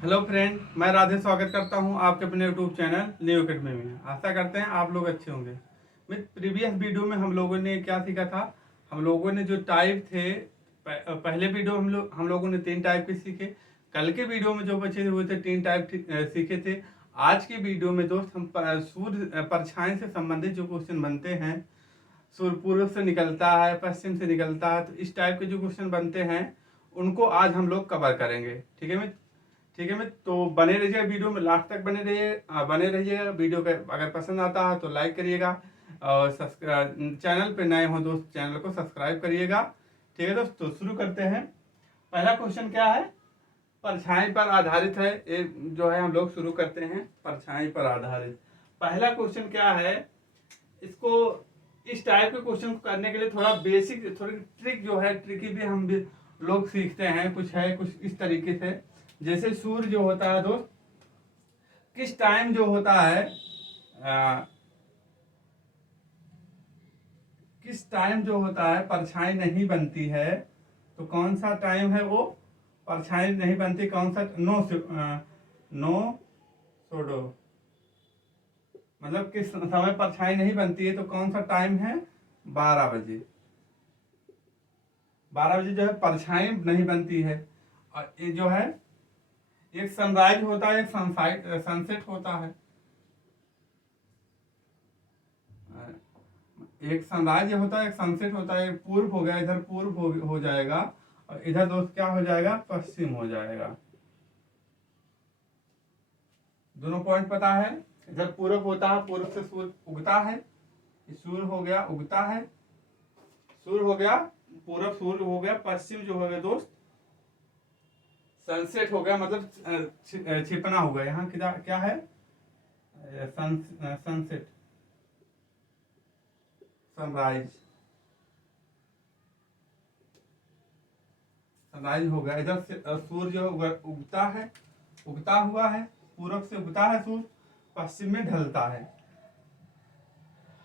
Hello friend, मैं राधे स्वागत करता हूं आपके अपने यूट्यूब चैनल न्यू अकेडमी में। आशा करते हैं आप लोग अच्छे होंगे। प्रीवियस वीडियो में हम लोगों ने क्या सीखा था। हम लोगों ने जो टाइप थे, पहले वीडियो हम लोगों ने 3 टाइप के सीखे। कल के वीडियो में जो बचे हुए थे 3 टाइप सीखे थे। आज के वीडियो में दोस्त हम सूर्य परछाई से संबंधित जो क्वेश्चन बनते हैं, सूर्य पूर्व से निकलता है, पश्चिम से निकलता है, तो इस टाइप के जो क्वेश्चन बनते हैं उनको आज हम लोग कवर करेंगे। ठीक है मित्र? ठीक है मित्र, तो बने रहिएगा वीडियो में, लास्ट तक बने रहिएगा। वीडियो का अगर पसंद आता है तो लाइक करिएगा और चैनल पे नए हो दोस्त चैनल को सब्सक्राइब करिएगा। ठीक है दोस्त, तो शुरू करते हैं। पहला क्वेश्चन क्या है? परछाई पर आधारित है। ये जो है हम लोग शुरू करते हैं परछाई पर आधारित। पहला क्वेश्चन क्या है? इसको इस टाइप के क्वेश्चन को करने के लिए थोड़ा बेसिक, थोड़ी ट्रिक जो है, ट्रिकी भी हम भी लोग सीखते हैं। कुछ है कुछ इस तरीके से, जैसे सूर्य जो होता है दोस्त, किस टाइम जो होता है, किस टाइम जो होता है परछाई नहीं बनती है, तो कौन सा टाइम है वो परछाई नहीं बनती? कौन सा? नो सोडो, मतलब किस समय परछाई नहीं बनती है, तो कौन सा टाइम है? 12 बजे। 12 बजे जो है परछाई नहीं बनती है। और ये जो है, एक सनराइज होता है, एक सनसेट होता है। एक सनराइज होता है, एक सनसेट होता है। पूर्व हो गया, इधर पूर्व हो जाएगा, और इधर दोस्त क्या हो जाएगा? पश्चिम हो जाएगा। दोनों पॉइंट पता है। इधर पूर्व होता है, पूर्व से सूर्य उगता है। सूर्य हो गया उगता है, सूर्य हो गया पूर्व, सूर्य हो गया पश्चिम, जो हो गया दोस्त सनसेट हो गया, मतलब छिपना हो गया। यहाँ क्या है? सनसेट, सनराइज, सनराइज हो गया। इधर से सूर्य जो उगता है, उगता हुआ है, पूरब से उगता है सूर्य, पश्चिम में ढलता है।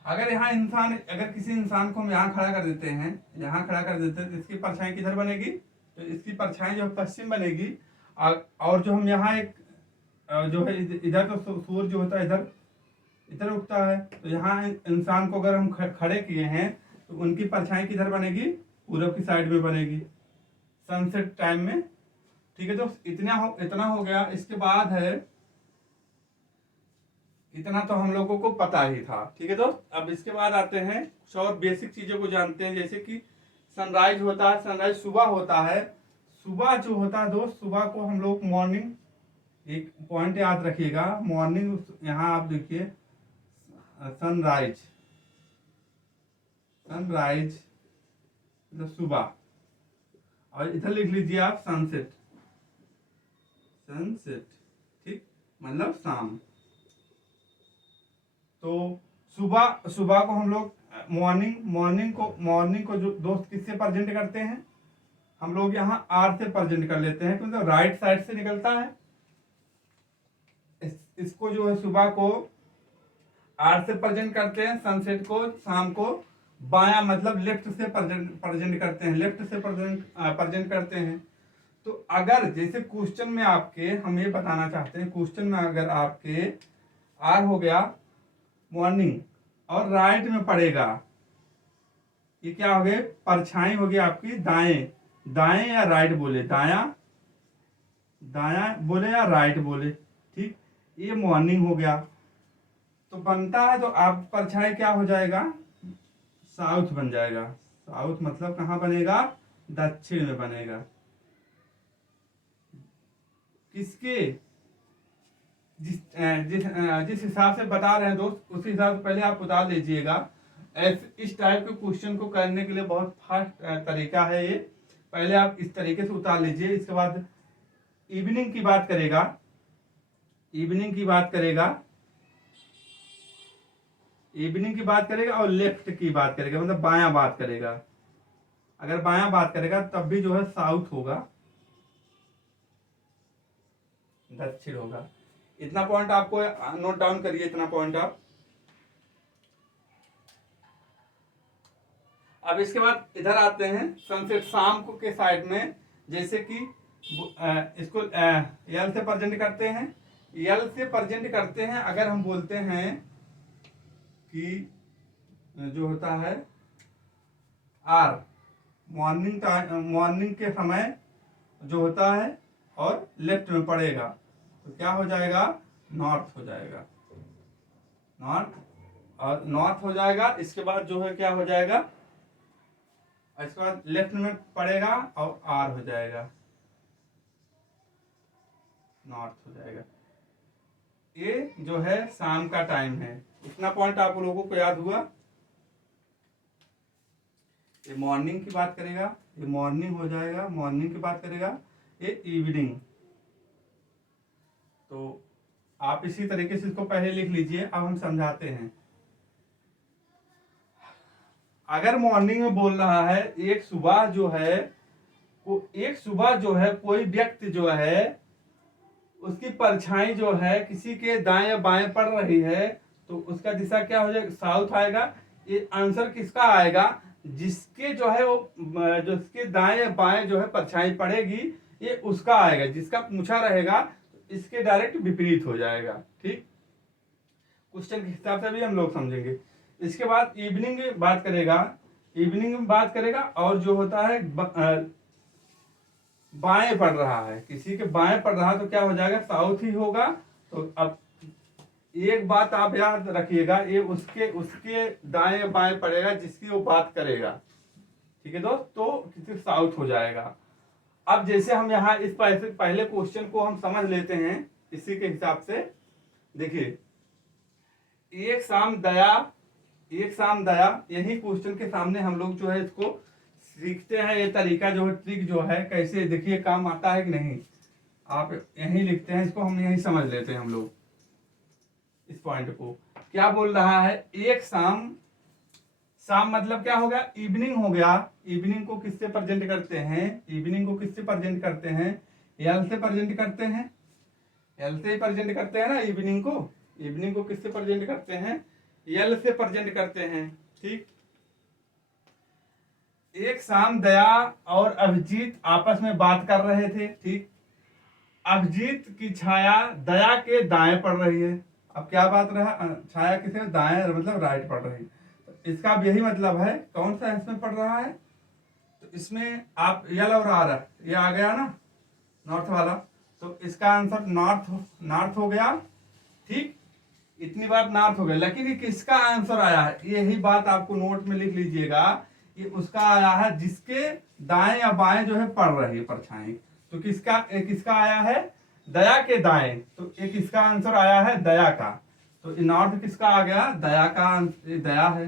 अगर किसी इंसान को हम यहाँ खड़ा कर देते हैं, यहाँ खड़ा कर देते हैं, तो इसकी परछाई किधर बनेगी? तो इसकी परछाई जो पश्चिम बनेगी। और जो हम यहाँ एक जो है इधर तो सूर्य जो होता है इधर इधर उगता है, तो यहाँ इंसान को अगर हम खड़े किए हैं, तो उनकी परछाई किधर बनेगी? पूरब की साइड में बनेगी, सनसेट टाइम में। ठीक है, तो इतना हो गया। इसके बाद है, इतना तो हम लोगों को पता ही था। ठीक है दोस्त, अब इसके बाद आते हैं कुछ और बेसिक चीजों को जानते हैं। जैसे कि सनराइज होता है, सनराइज सुबह होता है। सुबह जो होता है दोस्त, सुबह को हम लोग मॉर्निंग, एक पॉइंट याद रखिएगा, मॉर्निंग। यहाँ आप देखिए, सनराइज, सनराइज मतलब सुबह, और इधर लिख लीजिए आप सनसेट, सनसेट, ठीक, मतलब शाम। तो सुबह, सुबह को हम लोग मॉर्निंग को जो दोस्त किससे प्रेजेंट करते हैं? हम लोग यहाँ आर से प्रेजेंट कर लेते हैं, क्योंकि राइट साइड से निकलता है। इसको जो है सुबह को आर से प्रेजेंट करते हैं, सनसेट को शाम को बाया मतलब लेफ्ट से प्रेजेंट करते हैं, लेफ्ट से प्रेजेंट करते हैं। तो अगर जैसे क्वेश्चन में आपके, हम ये बताना चाहते हैं, क्वेश्चन में अगर आपके आर हो गया मॉर्निंग और राइट में पड़ेगा, ये क्या हो गए? परछाई हो गई आपकी दाएं, दाएं या राइट बोले, दाया दाया बोले या राइट बोले, ठीक, ये मॉर्निंग हो गया। तो बनता है, तो आप परछाई क्या हो जाएगा? साउथ बन जाएगा। साउथ मतलब कहाँ बनेगा? दक्षिण में बनेगा। किसके? जिस हिसाब से बता रहे हैं दोस्त, उस हिसाब से पहले आप उतार लीजिएगा। इस टाइप के क्वेश्चन को करने के लिए बहुत फास्ट तरीका है ये। पहले आप इस तरीके से उतार लीजिए। इसके बाद इवनिंग की बात करेगा, इवनिंग की बात करेगा, इवनिंग की बात करेगा, और लेफ्ट की बात करेगा, मतलब बायां बात करेगा। अगर बायां बात करेगा तब भी जो है साउथ होगा, दक्षिण होगा। इतना पॉइंट आपको नोट डाउन करिए, इतना पॉइंट आप। अब इसके बाद इधर आते हैं सनसेट, शाम को के साइड में। जैसे कि इसको यल से प्रेजेंट करते हैं। यल से प्रेजेंट करते हैं अगर हम बोलते हैं कि जो होता है आर, मॉर्निंग के समय जो होता है और लेफ्ट में पड़ेगा तो क्या हो जाएगा, नॉर्थ हो जाएगा, नॉर्थ। और नॉर्थ हो जाएगा, इसके बाद जो है क्या हो जाएगा, इसके बाद लेफ्ट में पड़ेगा और आर हो जाएगा, नॉर्थ हो जाएगा। ये जो है शाम का टाइम है। इतना पॉइंट आप लोगों को याद हुआ। ये मॉर्निंग की बात करेगा, ये मॉर्निंग हो जाएगा, मॉर्निंग की बात करेगा, ये इवनिंग। तो आप इसी तरीके से इसको पहले लिख लीजिए। अब हम समझाते हैं। अगर मॉर्निंग में बोल रहा है, एक सुबह जो है कोई व्यक्ति जो है उसकी परछाई जो है किसी के दाएं या बाएं पड़ रही है तो उसका दिशा क्या हो जाएगा, साउथ आएगा। ये आंसर किसका आएगा, जिसके जो है वो जिसके दाएं या बाएं जो है परछाई पड़ेगी ये उसका आएगा। जिसका पूछा रहेगा तो इसके डायरेक्ट विपरीत हो जाएगा। ठीक, क्वेश्चन के हिसाब से भी हम लोग समझेंगे। इसके बाद इवनिंग में बात करेगा, इवनिंग में बात करेगा और जो होता है बाएं पड़ रहा है, किसी के बाएं पड़ रहा तो क्या हो जाएगा, साउथ ही होगा। तो अब एक बात आप याद रखिएगा, ये उसके दाएं बाएं पड़ेगा जिसकी वो बात करेगा। ठीक है दोस्त, तो किसी साउथ हो जाएगा। अब जैसे हम यहाँ इस पहले क्वेश्चन को हम समझ लेते हैं इसी के हिसाब से। देखिए, एक शाम दया, यही क्वेश्चन के सामने हम लोग जो है इसको सीखते हैं। ये तरीका जो है, ट्रिक जो है, कैसे देखिए काम आता है कि नहीं। आप यही लिखते हैं, इसको हम यही समझ लेते हैं हम लोग। इस पॉइंट को क्या बोल रहा है, एक शाम मतलब क्या हो गया, इवनिंग हो गया। इवनिंग को किससे प्रेजेंट करते हैं, इवनिंग को किससे प्रेजेंट करते हैं, एल से प्रेजेंट करते हैं, एल से ही प्रेजेंट करते हैं ना। इवनिंग को किससे प्रेजेंट करते हैं, एल से प्रेजेंट करते हैं। ठीक, एक शाम दया और अभिजीत आपस में बात कर रहे थे। ठीक, अभिजीत की छाया दया के दाएं पड़ रही है। अब क्या बात रहा, छाया किसे दाएं मतलब राइट पड़ रही है। तो इसका यही मतलब है, कौन सा इसमें पड़ रहा है, तो इसमें आप यल और आर, ये आ गया ना नॉर्थ वाला, तो इसका आंसर नॉर्थ हो गया। ठीक, इतनी बात नॉर्थ हो गया। लेकिन ये किसका आंसर आया है, यही बात आपको नोट में लिख लीजिएगा। ये उसका आया है जिसके दाएं या बाएं जो है पड़ रही है परछाई। तो किसका आया है, दया के दाएं। तो एक इसका आंसर आया है दया का। तो नॉर्थ किसका आ गया, दया का। दया है,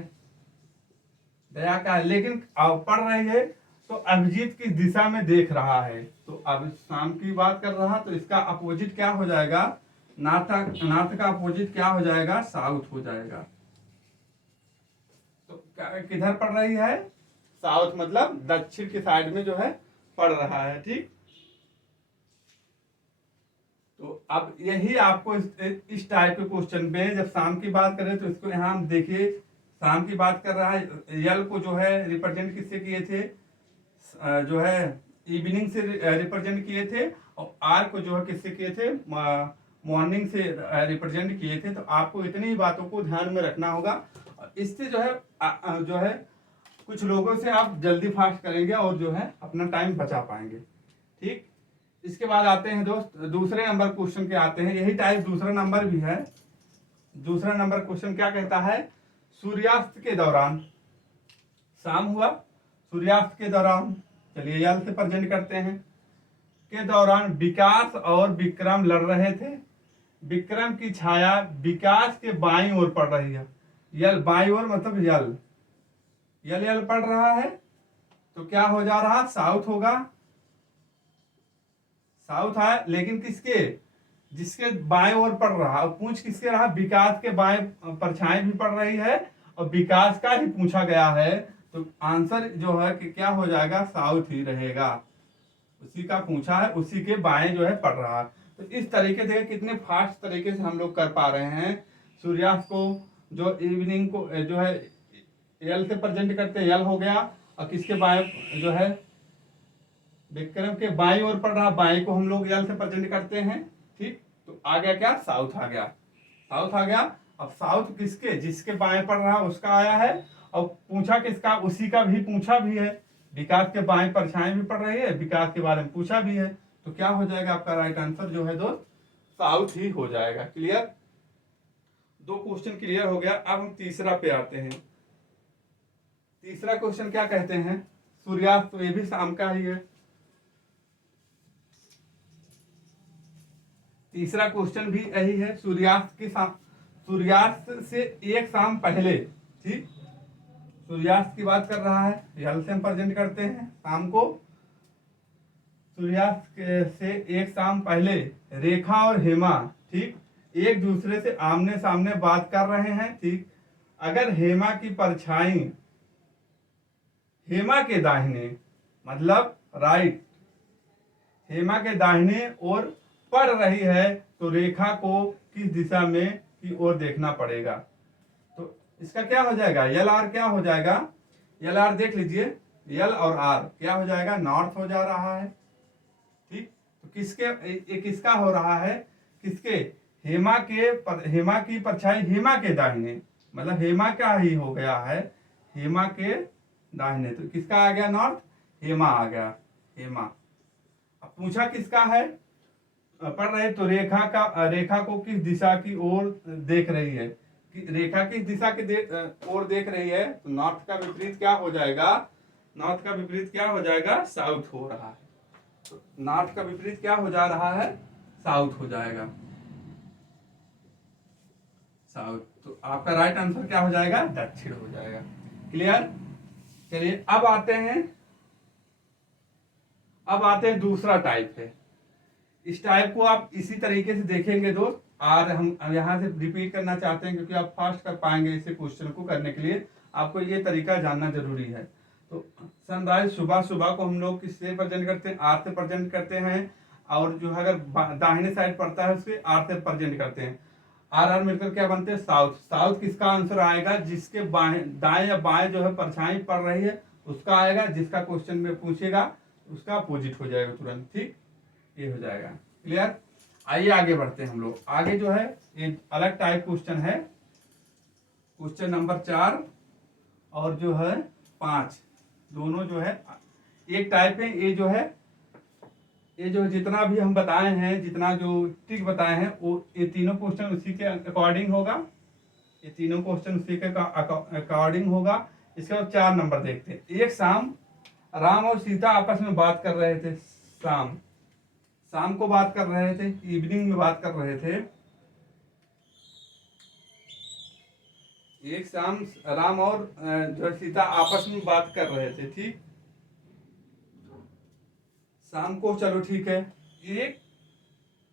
दया का है। लेकिन पढ़ रही है तो अभिजीत किस दिशा में देख रहा है, तो अब शाम की बात कर रहा, तो इसका अपोजिट क्या हो जाएगा, नॉर्थ का अपोजिट क्या हो जाएगा, साउथ हो जाएगा। तो किधर पड़ रही है, साउथ मतलब दक्षिण की साइड में जो है पड़ रहा है। ठीक, तो अब यही आपको इस टाइप के क्वेश्चन पे जब शाम की बात करें तो इसको यहाँ हम देखिए, शाम की बात कर रहा है। यल को जो है रिप्रेजेंट किससे किए थे, जो है इवनिंग से रिप्रेजेंट किए थे, और आर को जो है किससे किए थे, मॉर्निंग से रिप्रेजेंट किए थे। तो आपको इतनी बातों को ध्यान में रखना होगा। इससे जो है कुछ लोगों से आप जल्दी फास्ट करेंगे और जो है अपना टाइम बचा पाएंगे। ठीक, इसके बाद आते हैं दोस्त दूसरे नंबर क्वेश्चन के आते हैं। यही टाइप दूसरा नंबर भी है। दूसरा नंबर क्वेश्चन क्या कहता है, सूर्यास्त के दौरान, शाम हुआ, सूर्यास्त के दौरान, चलिए यल से प्रेजेंट करते हैं, के दौरान विकास और विक्रम लड़ रहे थे। विक्रम की छाया विकास के बाईं ओर पड़ रही है। यल बाईं ओर मतलब यल पड़ रहा है, तो क्या हो जा रहा, साउथ होगा, साउथ है। लेकिन किसके, जिसके बाएं ओर पड़ रहा, और पूछ किसके रहा, विकास के बाएं परछाई भी पड़ रही है और विकास का ही पूछा गया है। तो आंसर जो है कि क्या हो जाएगा, साउथ ही रहेगा। उसी का पूछा है, उसी के बाएं जो है पड़ रहा है। तो इस तरीके से कितने फास्ट तरीके से हम लोग कर पा रहे हैं। सूर्यास्त को जो इवनिंग को जो है यल से प्रेजेंट करते हैं, यल हो गया, और किसके बाएं जो है विक्रम के बाईं ओर पड़ रहा, बाईं को हम लोग यल से प्रेजेंट करते हैं। ठीक, तो आ गया क्या, साउथ आ गया, साउथ आ गया। अब साउथ किसके, जिसके बाएं पड़ रहा उसका आया है, और पूछा किसका, उसी का भी पूछा भी है। विकास के बाएं परछाई भी पड़ रही है, विकास के बारे में पूछा भी है, तो क्या हो जाएगा आपका राइट आंसर जो है दोस्त, साउथ ही हो जाएगा। क्लियर, दो क्वेश्चन क्लियर हो गया। अब हम तीसरा पे आते हैं। तीसरा क्वेश्चन क्या कहते हैं, सूर्यास्त, तो ये भी शाम का ही है। तीसरा क्वेश्चन भी यही है, सूर्यास्त की सूर्यास्त से एक शाम पहले। ठीक, सूर्यास्त की बात कर रहा है, यल से हम प्रेजेंट करते हैं शाम को। सूर्यास्त से एक शाम पहले रेखा और हेमा, ठीक, एक दूसरे से आमने सामने बात कर रहे हैं। ठीक, अगर हेमा की परछाई हेमा के दाहिने, मतलब राइट, हेमा के दाहिने ओर पड़ रही है, तो रेखा को किस दिशा में की ओर देखना पड़ेगा। तो इसका क्या हो जाएगा, यल आर क्या हो जाएगा, यल आर देख लीजिए, यल और आर क्या हो जाएगा, नॉर्थ हो जा रहा है। ठीक, तो किसके किसका हो रहा है, किसके, हेमा की परछाई हेमा के दाहिने, मतलब हेमा का ही हो गया है, हेमा के दाहिने, तो किसका आ गया नॉर्थ, हेमा आ गया, हेमा। अब पूछा किसका है, पढ़ रहे, तो रेखा को किस दिशा की ओर देख रही है, कि रेखा किस दिशा की ओर देख रही है, तो नॉर्थ का विपरीत क्या हो जाएगा, नॉर्थ का विपरीत क्या हो जाएगा, साउथ हो रहा है। तो नॉर्थ का विपरीत क्या हो जा रहा है, साउथ हो जाएगा, साउथ। तो आपका राइट आंसर क्या हो जाएगा, दक्षिण हो जाएगा। क्लियर, चलिए अब आते हैं दूसरा टाइप है। इस टाइप को आप इसी तरीके से देखेंगे दोस्त, और हम यहाँ से रिपीट करना चाहते हैं क्योंकि आप फास्ट कर पाएंगे इसे क्वेश्चन को करने के लिए, आपको ये तरीका जानना जरूरी है। तो सनराइज सुबह सुबह को हम लोग किससे प्रेजेंट करते हैं, आर से प्रेजेंट करते हैं, और जो है अगर दाहिने साइड पड़ता है उसके आर से प्रेजेंट करते हैं। आर आर मिलकर क्या बनते हैं, साउथ। साउथ किसका आंसर आएगा, जिसके दाएं या बाएं जो है परछाई पड़ रही है उसका आएगा, जिसका क्वेश्चन में पूछेगा उसका अपोजिट हो जाएगा तुरंत। ठीक, ये हो जाएगा। क्लियर, आइए आगे बढ़ते हैं हम लोग। आगे जो है एक अलग टाइप क्वेश्चन है, क्वेश्चन नंबर 4 और जो है 5, दोनों जो है एक टाइप है। ये जो जितना भी हम बताए हैं, जितना जो ट्रिक बताए हैं, वो ये तीनों क्वेश्चन उसी के अकॉर्डिंग होगा, ये तीनों क्वेश्चन उसी के अकॉर्डिंग होगा। इसके बाद 4 नंबर देखते हैं। एक शाम राम और सीता आपस में बात कर रहे थे, शाम को बात कर रहे थे, इवनिंग में बात कर रहे थे। एक शाम राम और जो सीता आपस में बात कर रहे थे। ठीक, शाम को, चलो ठीक है,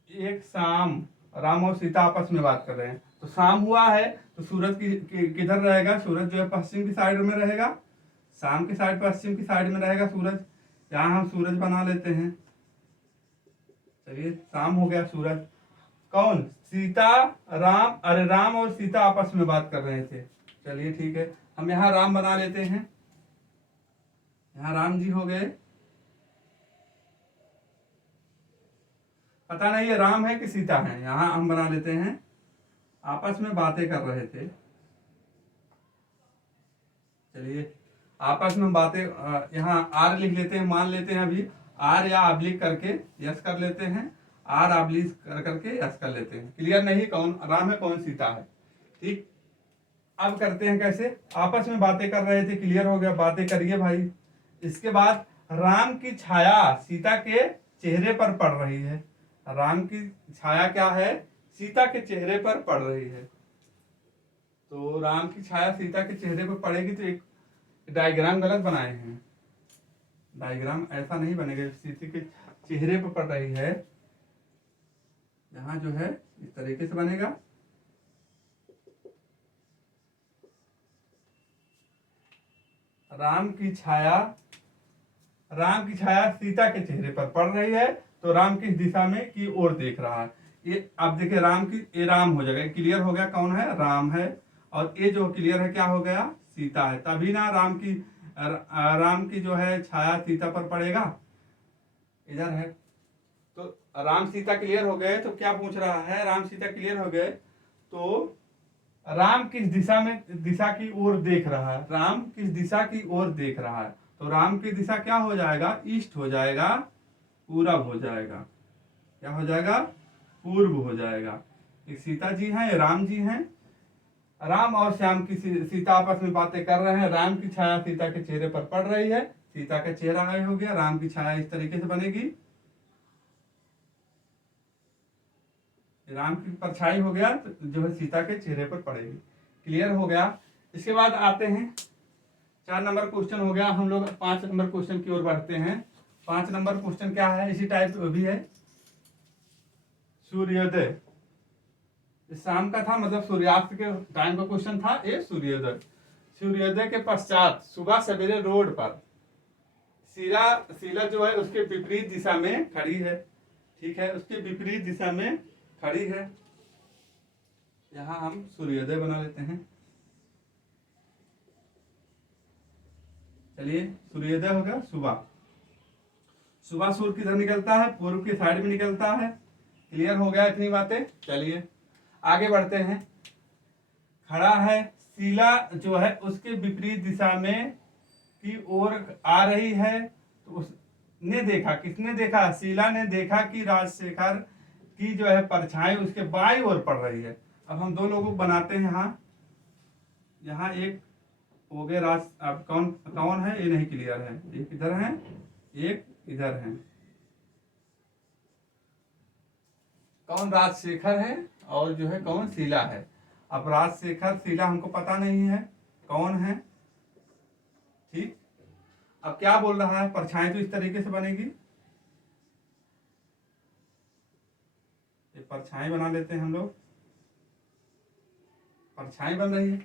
एक शाम राम और सीता आपस में बात कर रहे हैं, तो शाम हुआ है, तो सूरज किधर रहेगा, सूरज जो है पश्चिम की साइड में रहेगा, शाम की साइड पश्चिम की साइड में रहेगा सूरज, यहाँ हम सूरज बना लेते हैं। चलिए, शाम हो गया, सूरज। कौन, सीता, राम, अरे राम और सीता आपस में बात कर रहे थे। चलिए ठीक है, हम यहाँ राम बना लेते हैं, यहाँ राम जी हो गए। पता नहीं ये राम है कि सीता है, यहाँ हम बना लेते हैं, आपस में बातें कर रहे थे। चलिए, आपस में बातें, यहाँ आर लिख लेते हैं, मान लेते हैं अभी आर या आब्लिक करके यस कर लेते हैं, आर आब्लिक करके यस कर लेते हैं। क्लियर, नहीं कौन राम है कौन सीता है। ठीक, अब करते हैं कैसे, आपस में बातें कर रहे थे, क्लियर हो गया, बातें करिए भाई। इसके बाद राम की छाया सीता के चेहरे पर पड़ रही है, राम की छाया क्या है, सीता के चेहरे पर पड़ रही है। तो राम की छाया सीता के चेहरे पर पड़ेगी, तो एक डायग्राम गलत बनाए हैं, डायग्राम ऐसा नहीं बनेगा, सीता के चेहरे पर पड़ रही है, यहाँ जो है इस तरीके से बनेगा। राम की छाया सीता के चेहरे पर पड़ रही है, तो राम किस दिशा में की ओर देख रहा है। ये अब देखिए, ये राम हो जाएगा, क्लियर हो गया कौन है, राम है, और ये जो क्लियर है क्या हो गया, सीता है। तभी ना राम की जो है छाया सीता पर पड़ेगा, इधर है। तो राम सीता क्लियर हो गए। तो क्या पूछ रहा है, राम सीता क्लियर हो गए तो राम किस दिशा में, दिशा की ओर देख रहा है, राम किस दिशा की ओर देख रहा है। तो राम की दिशा क्या हो जाएगा, ईस्ट हो जाएगा, पूरब हो जाएगा। क्या हो जाएगा, पूर्व हो जाएगा। एक सीता जी हैं, राम जी हैं। राम और श्याम की सीता आपस में बातें कर रहे हैं। राम की छाया सीता के चेहरे पर पड़ रही है। सीता का चेहरा गाय हो गया, राम की छाया इस तरीके से बनेगी, राम की परछाई हो गया तो जो है सीता के चेहरे पर पड़ेगी। क्लियर हो गया। इसके बाद आते हैं 4 नंबर क्वेश्चन हो गया। हम लोग 5 नंबर क्वेश्चन की ओर बढ़ते हैं। 5 नंबर क्वेश्चन क्या है, इसी टाइप भी है। सूर्योदय, शाम का था, मतलब सूर्यास्त के टाइम का क्वेश्चन था। ये सूर्योदय, सूर्योदय के पश्चात सुबह सवेरे रोड पर शीला जो है उसके विपरीत दिशा में खड़ी है। ठीक है, उसके विपरीत दिशा में खड़ी है। यहां हम सूर्योदय बना लेते हैं। चलिए, सूर्योदय हो गया। सुबह सूर्य किधर निकलता है, पूर्व की साइड में निकलता है। क्लियर हो गया इतनी बातें। चलिए आगे बढ़ते हैं। खड़ा है, शीला जो है उसके विपरीत दिशा में की ओर आ रही है। तो उसने देखा, किसने देखा, शीला ने देखा कि राजशेखर की जो है परछाई उसके बाईं ओर पड़ रही है। अब हम 2 लोगों को बनाते हैं। यहाँ एक हो गए राज, अब कौन कौन है ये नहीं क्लियर है। एक इधर है, एक इधर है। कौन राजशेखर है और जो है कौन शीला है। अब राजशेखर शीला हमको पता नहीं है कौन है। ठीक, अब क्या बोल रहा है, परछाई तो इस तरीके से बनेगी। ये परछाई बना लेते हैं हम लोग, परछाई बन रही है।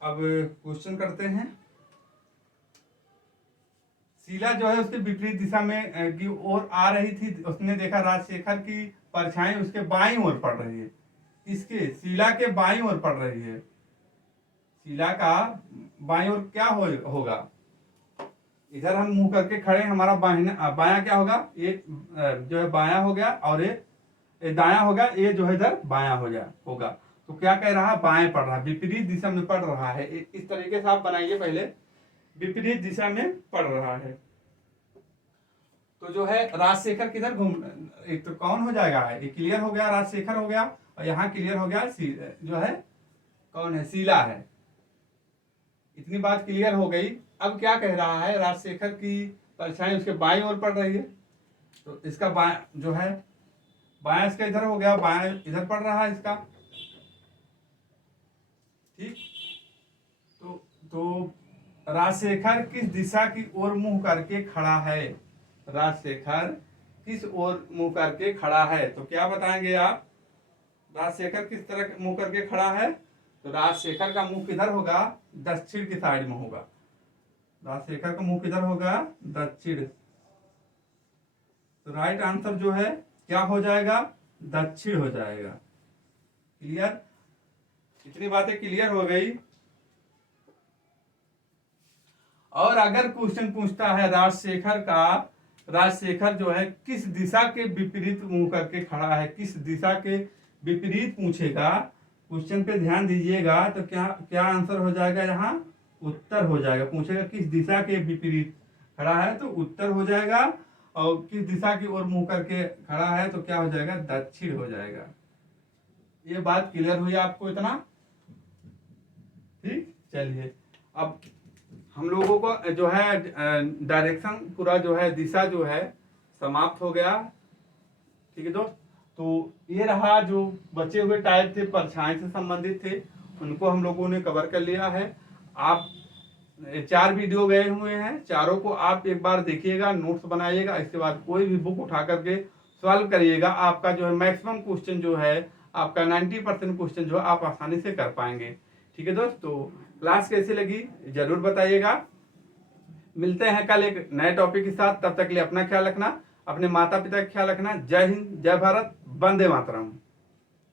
अब क्वेश्चन करते हैं। शीला जो है उसके विपरीत दिशा में की ओर आ रही थी। उसने देखा राजशेखर की परछाई उसके बाईं ओर पड़ रही है। इसके शीला के बाईं ओर पड़ रही है। शीला का बाईं ओर क्या होगा, इधर हम मुंह करके खड़े, हमारा बायां क्या होगा, ये जो है बायां हो गया, और ये दायां हो गया, ये जो है इधर बायां होगा। तो क्या कह रहा है, बाएं पड़ रहा है, विपरीत दिशा में पड़ रहा है। इस तरीके से आप बनाइए पहले, विपरीत दिशा में पड़ रहा है। तो जो है राजशेखर किधर घूम, एक तो कौन हो जाएगा, ये क्लियर हो गया, राजशेखर हो गया। और यहाँ क्लियर हो गया जो है कौन है, शीला है। इतनी बात क्लियर हो गई। अब क्या कह रहा है, राजशेखर की परछाई उसके बाईं ओर पड़ रही है। तो इसका बायां जो है, बायां इसका इधर हो गया, बायां इधर पड़ रहा है इसका। ठीक, तो राजशेखर किस दिशा की ओर मुंह करके खड़ा है, राजशेखर किस ओर मुंह करके खड़ा है। तो क्या बताएंगे आप, राजशेखर किस तरह मुंह करके खड़ा है। तो राजशेखर का मुंह किधर होगा, दक्षिण की साइड में होगा। राजशेखर का मुंह किधर होगा, दक्षिण। तो राइट आंसर जो है क्या हो जाएगा, दक्षिण हो जाएगा। क्लियर, इतनी बातें क्लियर हो गई। और अगर क्वेश्चन पूछता है राजशेखर जो है किस दिशा के विपरीत मुंह करके खड़ा है, किस दिशा के विपरीत पूछेगा, क्वेश्चन पे ध्यान दीजिएगा। तो क्या आंसर हो जाएगा, यहाँ उत्तर हो जाएगा। पूछेगा किस दिशा के विपरीत खड़ा है तो उत्तर हो जाएगा, और किस दिशा की ओर मुंह करके खड़ा है तो क्या हो जाएगा, दक्षिण हो जाएगा। ये बात क्लियर हुई आपको इतना। ठीक, चलिए अब हम लोगों को जो है डायरेक्शन पूरा जो है, दिशा जो है समाप्त हो गया। ठीक है दोस्त, तो ये रहा जो बचे हुए टाइप थे, परछाई से संबंधित थे, उनको हम लोगों ने कवर कर लिया है। आप 4 वीडियो गए हुए हैं, चारों को आप एक बार देखिएगा, नोट्स बनाइएगा। इसके बाद कोई भी बुक उठा करके सॉल्व करिएगा। आपका जो है मैक्सिमम क्वेश्चन जो है, आपका 90% क्वेश्चन जो है आप आसानी से कर पाएंगे। ठीक है दोस्त, तो क्लास कैसी लगी जरूर बताइएगा। मिलते हैं कल एक नए टॉपिक के साथ। तब तक के लिए अपना ख्याल रखना, अपने माता पिता का ख्याल रखना। जय हिंद, जय भारत, वंदे मातरम।